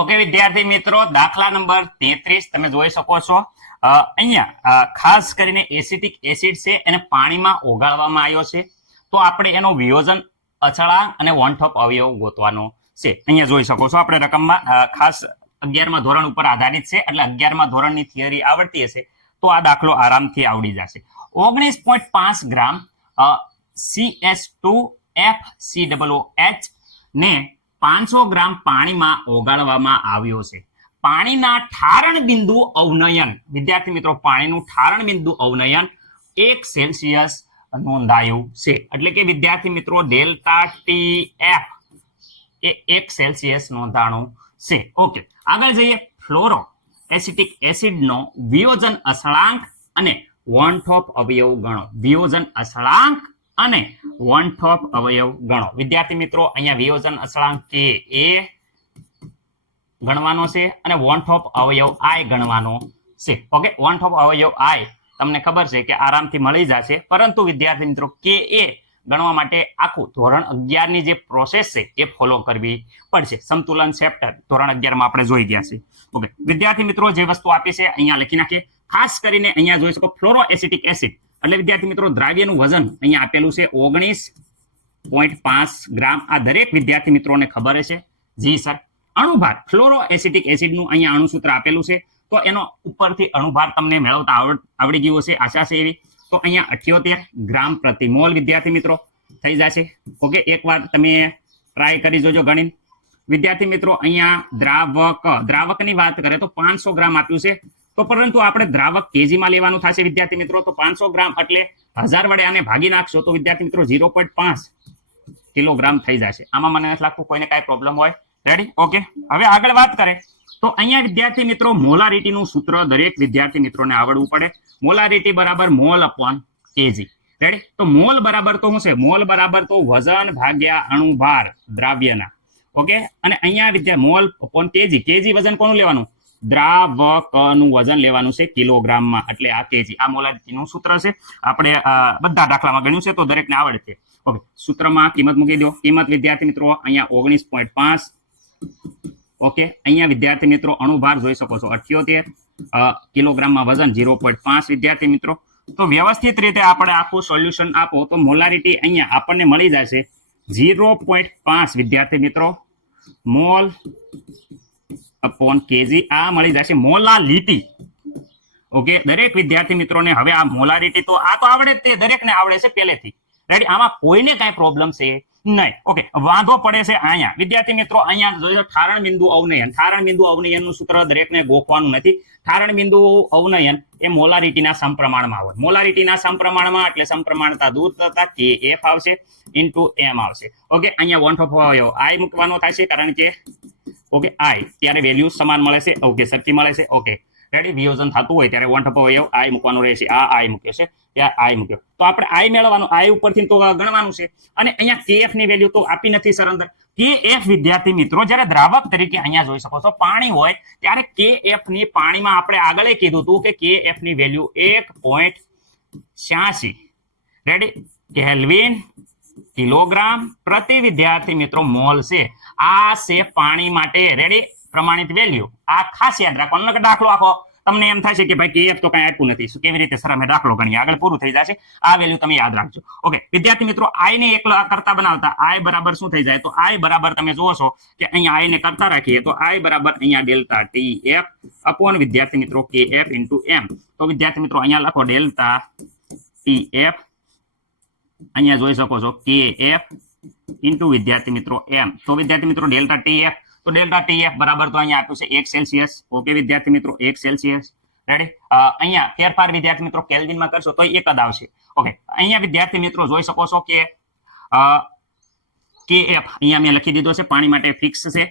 Okay વિદ્યાર્થી મિત્રો, દાખલા નંબર 33 તમે જોઈ શકો છો. અહીંયા ખાસ કરીને એસિટિક એસિડ છે એને પાણીમાં ઓગાળવામાં આવ્યો છે. તો આપણે એનો વિયોજન અચળાંક અને વન ટોપ અવયવ ગોતવાનો છે. અહીંયા જોઈ શકો છો આપણે રકમમાં ખાસ 11મા ધોરણ ઉપર આધારિત છે, એટલે 11મા ધોરણની થિયરી આવડતી હશે તો આ દાખલો આરામથી આવડી જશે. 19.5 ગ્રામ CH2FCOOH ને 500 ગ્રામ પાણીમાં ઓગાળવામાં આવ્યો છે. પાણીના ઠારણ બિંદુ અવનયન, વિદ્યાર્થી મિત્રો, પાણીનું ઠારણ બિંદુ અવનયન 1 સેલ્સિયસ નોંધાયું છે. એટલે કે વિદ્યાર્થી મિત્રો ડેલ્ટા TF એ 1 સેલ્સિયસ નોંધાણું છે. ઓકે, આગળ જઈએ. ફ્લોરો એસિટિક એસિડનો વિયોજન અચળાંક અને વન ટોપ અવયવ ગણો. વિયોજન અચળાંક અને વન ટોપ અવયવ ગણો. વિદ્યાર્થી મિત્રો, અહીંયા વિયોજન અચળાંક Ka ગણવાનો છે અને વન ટોપ અવયવ I ગણવાનો છે. ઓકે, વન ટોપ અવયવ I તમને ખબર છે કે આરામથી મળી જશે, પરંતુ વિદ્યાર્થી મિત્રો Ka ગણવા માટે આખું ધોરણ 11 ની જે પ્રોસેસ છે એ ફોલો કરવી પડશે. સમતુલન ચેપ્ટર ધોરણ 11 માં આપણે જોઈ ગયા છે. ઓકે વિદ્યાર્થી મિત્રો, જે વસ્તુ આપી છે અહીંયા લખી નાખીએ. ખાસ કરીને અહીંયા જોઈ શકો ફ્લોરો એસિટિક એસિડ એટલે વિદ્યાર્થી મિત્રો દ્રાવ્યનું વજન અહીંયા આપેલું છે 19.5 ગ્રામ. આ દરેક વિદ્યાર્થી મિત્રોને ખબર છે. જી સર. અણુભાર ફ્લોરો એસિટિક એસિડનું અહીંયા અણુસૂત્ર આપેલું છે, તો એનો ઉપરથી અણુભાર તમને મેળવતા આવડી ગયું છે, આશા છે એવી. તો અહીંયા 78 ગ્રામ પ્રતિ મોલ વિદ્યાર્થી મિત્રો થઈ જશે. ઓકે, એકવાર તમે ટ્રાય કરી જોજો ગણીને. વિદ્યાર્થી મિત્રો અહીંયા દ્રાવકની વાત કરે તો 500 ગ્રામ આપ્યું છે, તો પરંતુ આપણે દ્રાવક કેજીમાં લેવાનું થશે વિદ્યાર્થી મિત્રો. તો 500 ગ્રામ એટલે 1000 વડે આને ભાગી નાખશો તો વિદ્યાર્થી મિત્રો 0.5 કિલોગ્રામ થઈ જશે. આમાં મને નથી લાગતું કોઈને કાંઈ પ્રોબ્લેમ હોય. રેડી? ઓકે, હવે આગળ વાત કરે તો અહીંયા વિદ્યાર્થી મિત્રો મોલારિટીનું સૂત્ર દરેક વિદ્યાર્થી મિત્રોને આવડવું પડે. મોલારિટી બરાબર મોલ અપોન કેજી. રેડી? તો મોલ બરાબર તો શું છે? મોલ બરાબર તો વજન ભાગ્યા અણુભાર દ્રાવ્યના. ઓકે, અને અહીંયા મોલ અપોન કેજી. કેજી વજન કોનું લેવાનું? દ્રાવકનું વજન લેવાનું છે કિલોગ્રામમાં, એટલે આ કેજી. આ મોલારિટીનું સૂત્ર છે. આપણે બધા દાખલામાં ગણ્યું છે તો દરેકને આવડે છે. ઓકે, સૂત્રમાં કિંમત મૂકી દો. કિંમત વિદ્યાર્થી મિત્રો અહીંયા 19.5. ઓકે, અહીંયા વિદ્યાર્થી મિત્રો અણુભાર જોઈ શકો છો 78 કિલોગ્રામમાં વજન 0.5 વિદ્યાર્થી મિત્રો. તો વ્યવસ્થિત રીતે આપણે આખું સોલ્યુશન આપો તો મોલારિટી અહીંયા આપણને મળી જશે 0.5 વિદ્યાર્થી મિત્રો મોલ અપોન કેજી. આ મળી જશે મોલાલિટી. ઓકે, દરેક વિદ્યાર્થી મિત્રોને હવે આ મોલારિટી તો આ તો આવડે જ, તે દરેકને આવડે છે પહેલેથી. રેડી? આમાં કોઈને કાંઈ પ્રોબ્લેમ છે નહીં. ઓકે, વાંધો પડે છે અહીંયા વિદ્યાર્થી મિત્રો. અહીંયા જોઈ ઠારણ બિંદુ અવનયન. ઠારણ બિંદુ અવનયનનું સૂત્ર દરેકને ગોખવાનું નથી. ઠારણ બિંદુ અવનયન એ મોલારિટીના સમપ્રમાણમાં હોય. મોલારિટીના સમપ્રમાણમાં એટલે સમપ્રમાણતા દૂર થતા KF આવશે ઇન્ટુ M આવશે. ઓકે, અહીંયા વન ટોપ અવયવ I મૂકવાનો થશે, કારણ કે ઓકે I ત્યારે વેલ્યુ સમાન મળે છે. ઓકે, સરખી મળે છે. Okay, ready? વિયોજન થતું હોય ત્યારે વન ટોપ અવયવ I મૂકવાનું રહેશે. આ I મૂક્યો છે, ત્યાં I મૂક્યો. તો આપણે I મેળવવાનું, I ઉપરથી તો ગણવાનું છે. અને અહીંયા KF ની વેલ્યુ તો આપી નથી સર અંદર. KF વિદ્યાર્થી મિત્રો જ્યારે દ્રાવક તરીકે અહીંયા જોઈ શકો છો પાણી હોય ત્યારે KF ની પાણીમાં આપણે આગળ કીધું હતું કે KF ની વેલ્યુ 1.86 રેડી કેલ્વિન કિલોગ્રામ પ્રતિ વિદ્યાર્થી મિત્રો મોલ છે. આ છે પાણી માટે રેડી પ્રમાણિત વેલ્યુ. આ ખાસ યાદ રાખવાનું. દાખલો આખો તમને એમ થાય છે કે ભાઈ KF તો કઈ આપ્યું નથી, શું કેવી રીતે સર અમે દાખલો ગણીએ, આગળ પૂરું થઈ જશે. આ વેલ્યુ તમે યાદ રાખજો. ઓકે વિદ્યાર્થી મિત્રો, I ને એક કરતા બનાવતા I બરાબર શું થઈ જાય? તો I બરાબર તમે જોવો છો કે અહીંયા I ને કરતા રાખીએ તો I બરાબર અહીંયા ડેલ્ટા TF અપોન વિદ્યાર્થી મિત્રો KF ઇન્ટુ M. તો વિદ્યાર્થી મિત્રો અહીંયા લખો ડેલ્ટા TF, અહીંયા જોઈ શકો છો KF ઇન્ટુ વિદ્યાર્થી મિત્રો M. તો વિદ્યાર્થી મિત્રો ડેલ્ટા TF, તો ડેલ્ટા TF બરાબર તો અહીંયા આપ્યું છે 1 સેલ્સિયસ. ઓકે વિદ્યાર્થી મિત્રો 1 સેલ્સિયસ. રેડી? અહીંયા ફેરફાર વિદ્યાર્થી મિત્રો કેલ્વિનમાં કરશો તો એક જ આવશે. ઓકે, અહીંયા વિદ્યાર્થી મિત્રો જોઈ શકો છો કે KF અહીંયા મેં લખી દીધો છે, પાણી માટે ફિક્સ છે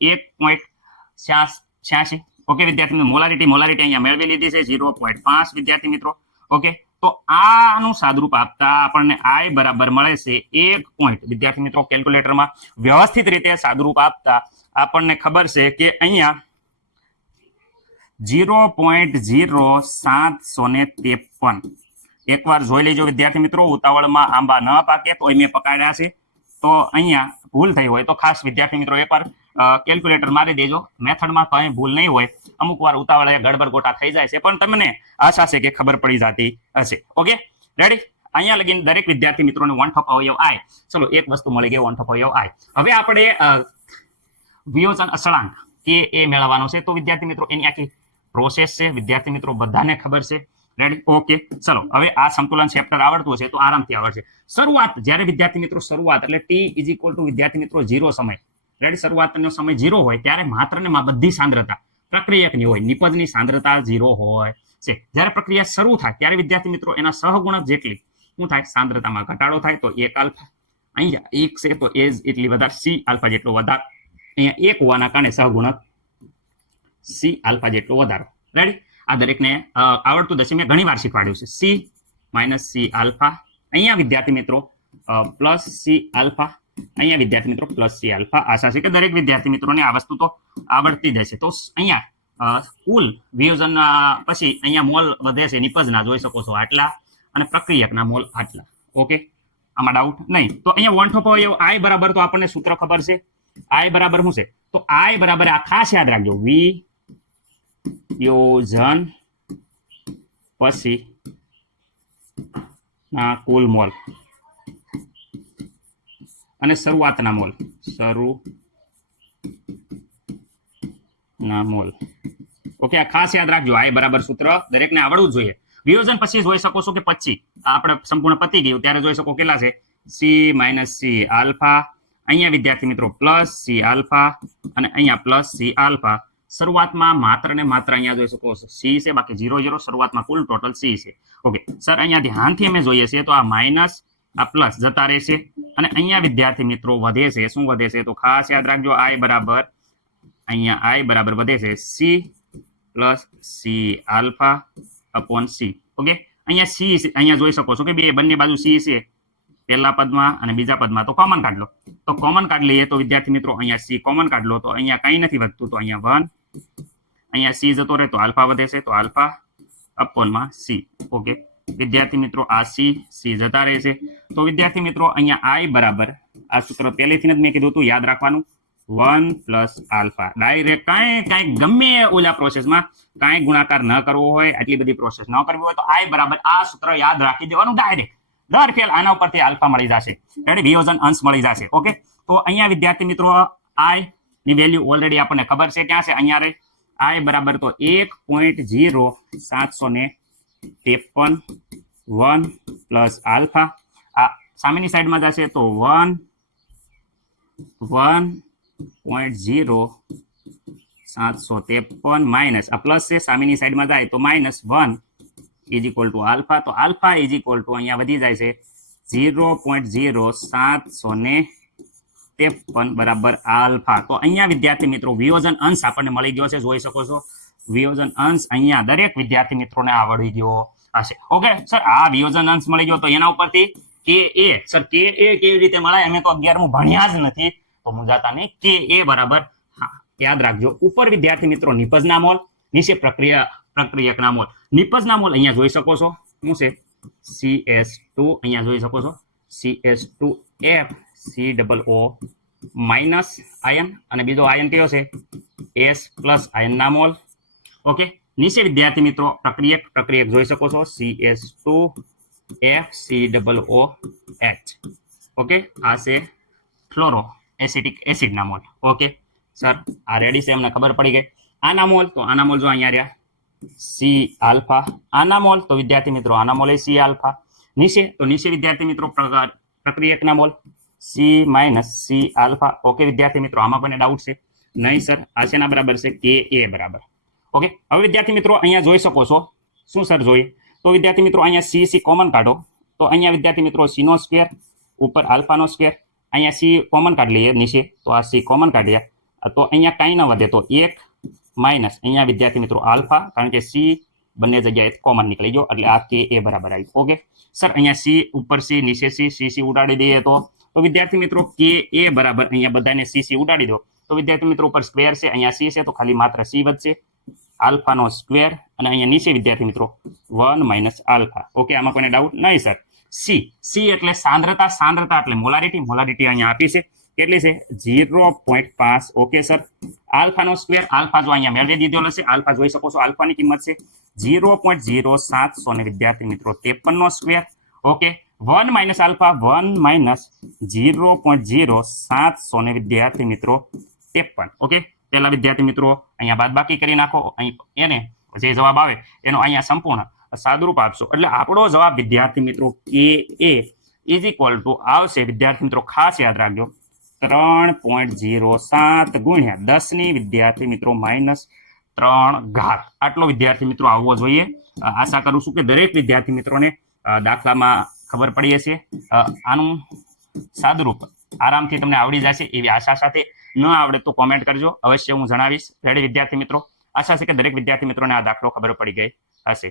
1.86. ઓકે વિદ્યાર્થી મિત્રો મોલારિટી અહીંયા મેળવી લીધી છે 0.5 વિદ્યાર્થી મિત્રો. ઓકે, તો આનું સાદરૂપ આપતા આપણને I બરાબર મળે છે 1 વિદ્યાર્થી મિત્રો કેલ્ક્યુલેટરમાં વ્યવસ્થિત રીતે સાદરૂપ આપતા આપણને ખબર છે કે અહીંયા 0.0753. એકવાર જોઈ લેજો વિદ્યાર્થી મિત્રો, ઉતાવળમાં આંબા ન પાકે તો મેં પકડ્યા છે. તો અહીંયા ભૂલ થઈ હોય તો ખાસ વિદ્યાર્થી મિત્રો એકવાર કેલ્ક્યુલેટર મારી દેજો. મેથડમાં કંઈ ભૂલ નહીં હોય. અમુક વાર ઉતાવળે ગડબડ ગોટા થઈ જાય છે, પણ તમને આશા છે કે ખબર પડી જતી હશે. Okay, ready? અહીંયા લગીને દરેક વિદ્યાર્થી મિત્રોને વન ઠોપ અવયવ આય. ચલો, એક વસ્તુ મળી ગઈ, વન ઠોપ અવયવ આય. હવે આપણે વિયોજન અસળાંક કે એ મેળવવાનો છે. તો વિદ્યાર્થી મિત્રો એની આખી પ્રોસેસ છે, વિદ્યાર્થી મિત્રો બધાને ખબર છે. રેડી? ઓકે, ચલો, હવે આ સમતુલન ચેપ્ટર આવડતું છે તો આરામથી આવડશે. શરૂઆત, જ્યારે વિદ્યાર્થી મિત્રો શરૂઆત એટલે ટી ઇઝ ઇક્વલ ટુ વિદ્યાર્થી મિત્રો 0 સમય. રેડી? શરૂઆતનો સમય 0 હોય ત્યારે માત્ર ને બધી સાંદ્રતા પ્રક્રિયકની હોય, નિપજની સાંદ્રતા 0 હોય છે. જ્યારે પ્રક્રિયા શરૂ થાય ત્યારે વિદ્યાર્થી મિત્રો એના સહગુણક જેટલી શું થાય? સાંદ્રતામાં ઘટાડો થાય. તો 1 આલ્ફા, અહીંયા 1 છે તો એ જ એટલી વધારે, સી આલ્ફા જેટલો વધારે. અહીંયા 1 હોવાના કારણે સહગુણક સી આલ્ફા જેટલો વધારો. રેડી? આ દરેકને આવડતું જશે, મેં ઘણી વાર શીખવાડ્યું છે. સી માઇનસ સી આલ્ફા, અહીંયા વિદ્યાર્થી મિત્રો પ્લસ સી આલ્ફા, અહીંયા વિદ્યાર્થી મિત્રો પ્લસ સી આલ્ફા. આશા છે કે દરેક વિદ્યાર્થી મિત્રોને આ વસ્તુ તો આવડતી જ હશે. તો અહીંયા કુલ વિયોજન પછી અહીંયા મોલ વધે છે, નિપજના જોઈ શકો છો આટલા, અને પ્રક્રિયકના મોલ આટલા. ઓકે, આમાં ડાઉટ નહીં. તો અહીંયા વન ઠોપ અવયવ આઈ બરાબર, તો આપણને સૂત્ર ખબર છે. આઈ બરાબર શું છે? તો આઈ બરાબર, આ ખાસ યાદ રાખજો, વિયોજન પછી ના કુલ મોલ અને શરૂઆતના મોલ, શરૂના મોલ. ઓકે, આ ખાસ યાદ રાખજો. આઈ બરાબર સૂત્ર દરેકને આવડવું જ જોઈએ. વિયોજન પછી જોઈ શકો છો કે પછી આપણે સંપૂર્ણ પતી ગયું ત્યારે જોઈ શકો કેટલા છે? સી માઇનસ સી આલ્ફા, અહીંયા વિદ્યાર્થી મિત્રો પ્લસ સી આલ્ફા, અને અહીંયા પ્લસ સી આલ્ફા. શરૂઆતમાં માત્ર ને માત્ર અહીંયા જોઈ શકો છો સી છે, બાકી 0 0. શરૂઆતમાં કુલ ટોટલ સી છે. ઓકે સર, અહીંયા ધ્યાનથી અમે જોઈએ છીએ તો આ માઇનસ આ પ્લસ જતા રહેશે, અને અહીંયા વિદ્યાર્થી મિત્રો વધે છે. શું વધે છે? તો ખાસ યાદ રાખજો, આઈ બરાબર, અહીંયા આઈ બરાબર વધે છે C plus C alpha upon C. Okay, અહીંયા સી, અહીંયા જોઈ શકો છો કે બંને બાજુ સી છે, પહેલા પદમાં અને બીજા પદમાં. તો કોમન કાઢ લો. તો કોમન કાઢ લઈએ તો વિદ્યાર્થી મિત્રો અહીંયા સી કોમન કાઢ લો તો અહીંયા કંઈ નથી વધતું, તો અહીંયા 1, અહીંયા સી જતો રહે તો આલ્ફા વધે છે, તો આલ્ફા અપોનમાં સી. ઓકે વિદ્યાર્થી મિત્રો, આ સી જતા રહે છે. તો વિદ્યાર્થી મિત્રો અહીંયા આઈ બરાબર, આ સૂત્ર પહેલેથી જ મેં કીધું હતું, યાદ રાખવાનું, 1 પ્લસ આલ્ફા. ડાયરેક્ટ કાંઈ ગમે ઓલા પ્રોસેસમાં કાંઈ ગુણાકાર ન કરવો હોય, આટલી બધી પ્રોસેસ ન કરવી હોય તો આઈ બરાબર આ સૂત્ર યાદ રાખી દેવાનું ડાયરેક્ટ. દર ફેલ આના ઉપરથી આલ્ફા મળી જશે. રેડી? વિયોજન અંશ મળી જશે. ઓકે, તો અહીંયા વિદ્યાર્થી મિત્રો આઈ ની વેલ્યુ ઓલરેડી આપણને ખબર છે, ક્યાં છે? અહીંયા રહી. આઈ બરાબર તો 1.0753 1 પ્લસ આલ્ફા. આ સામેની સાઈડમાં જશે તો 1.0753 માઇનસ આ પ્લસ છે, સામેની સાઈડમાં જાય તો -1 ઇઝ ઇક્વલ ટુ આલ્ફા. તો આલ્ફા ઇઝ ઇક્વલ ટુ અહીંયા વધી જાય છે 0.0753 બરાબર આલ્ફા. તો અહીંયા વિદ્યાર્થી મિત્રો વિયોજન અંશ આપણને મળી ગયો છે, જોઈ શકો છો. વિયોજન અંશ અહીંયા દરેક વિદ્યાર્થી મિત્રોને આવડી ગયો હશે. ઓકે સર, આ વિયોજન અંશ મળી ગયો તો એના ઉપરથી કે એ, સર કે એ કેવી રીતે મળે? અમે તો 11મું ભણ્યા જ નથી, તો મૂંઝાતા નહીં. કે એ બરાબર, હા યાદ રાખજો, ઉપર વિદ્યાર્થી મિત્રો નિપજના મોલ, નીચે પ્રક્રિયકના મોલ. નિપજના મોલ અહીંયા જોઈ શકો છો શું છે? CS2, અહીંયા જોઈ શકો છો CS2F COO માઇનસ આયન, અને બીજો આયન કયો છે? S પ્લસ આયનના મોલ. ઓકે, નીચે વિદ્યાર્થી મિત્રો પ્રક્રિયક જોઈ શકો છો CS2F COOH. ઓકે, આ છે ફ્લોરો એસિટિક એસિડના મોલ. ઓકે સર, આ રેડી છે, અમને ખબર પડી ગઈ. આના મોલ, તો આના મોલ જો અહીંયા રહ્યા સી આલ્ફા. આના મોલ તો વિદ્યાર્થી મિત્રો આના મોલ એ સી આલ્ફા. નીચે તો નીચે વિદ્યાર્થી મિત્રો પ્રક્રિયકના મોલ C minus C alpha. Okay વિદ્યાર્થી મિત્રો, આમાં કોઈને ડાઉટ છે? નહીં સર, આ શેના બરાબર છે? કે એ બરાબર. ઓકે, હવે વિદ્યાર્થી મિત્રો અહીંયા જોઈ શકો છો, શું સર જોઈએ? તો વિદ્યાર્થી મિત્રો અહીંયા સી કોમન કાઢો તો અહીંયા વિદ્યાર્થી મિત્રો સી નો સ્ક્વેર ઉપર આલ્ફાનો સ્ક્વેર, અહીંયા સી કોમન કાઢી લઈએ નીચે, તો આ સી કોમન કાઢ્યા તો અહીંયા કાંઈ ન વધે, તો 1 માઇનસ અહીંયા વિદ્યાર્થી મિત્રો આલ્ફા, કારણ કે સી બંને જગ્યાએ કોમન નીકળી ગયો, એટલે આ કે એ બરાબર આવી. ઓકે સર, અહીંયા સી ઉપર સી નીચે સી ઉડાડી દઈએ તો વિદ્યાર્થી મિત્રો કે એ બરાબર, અહીંયા બધાને સી ઉડાડી દો તો વિદ્યાર્થી મિત્રો ઉપર સ્ક્વેર છે, અહીંયા સી છે તો ખાલી માત્ર સી વધશે, આલ્ફાનો સ્ક્વેર, અને અહીંયા નીચે વિદ્યાર્થી મિત્રો 1 માઇનસ આલ્ફા. ઓકે, આમાં કોઈને ડાઉટ નહીં સર? સી એટલે સાંદ્રતા એટલે મોલારિટી અહીંયા આપી છે. કેટલી છે 0.5. ઓકે સર, આલ્ફાનો સ્ક્વેર, આલ્ફા જો અહીંયા મેળવી દીધેલો છે, આલ્ફા જોઈ શકો છો, આલ્ફાની કિંમત છે 0.0700 ને વિદ્યાર્થી મિત્રો 53 નો square. Okay, 1 minus alpha 1 minus 0.0700 ને વિદ્યાર્થી મિત્રો 53. ઓકે, પહેલા વિદ્યાર્થી મિત્રો અહીંયા બાદબાકી કરી નાખો, અહીં એને જે જવાબ આવે એનો અહીંયા સંપૂર્ણ સાદુરૂપ આપશો એટલે આપણો જવાબ વિદ્યાર્થી મિત્રો કે એ ઇઝ ઇક્વલ ટુ આવશે વિદ્યાર્થી મિત્રો, ખાસ યાદ રાખજો, 3.07 ગુણ્યા 10 ની વિદ્યાર્થી મિત્રો -3 ઘાત. આટલો વિદ્યાર્થી મિત્રો આવવો જોઈએ. આશા કરું છું કે દરેક વિદ્યાર્થી મિત્રોને દાખલામાં ખબર પડી હશે. આનું સાદુરૂપ આરામથી તમને આવડી જશે એવી આશા સાથે. ન આવડે તો કોમેન્ટ કરજો, અવશ્ય હું જણાવીશ. રેડી વિદ્યાર્થી મિત્રો, આશા છે કે દરેક વિદ્યાર્થી મિત્રોને આ દાખલો ખબર પડી ગઈ હશે.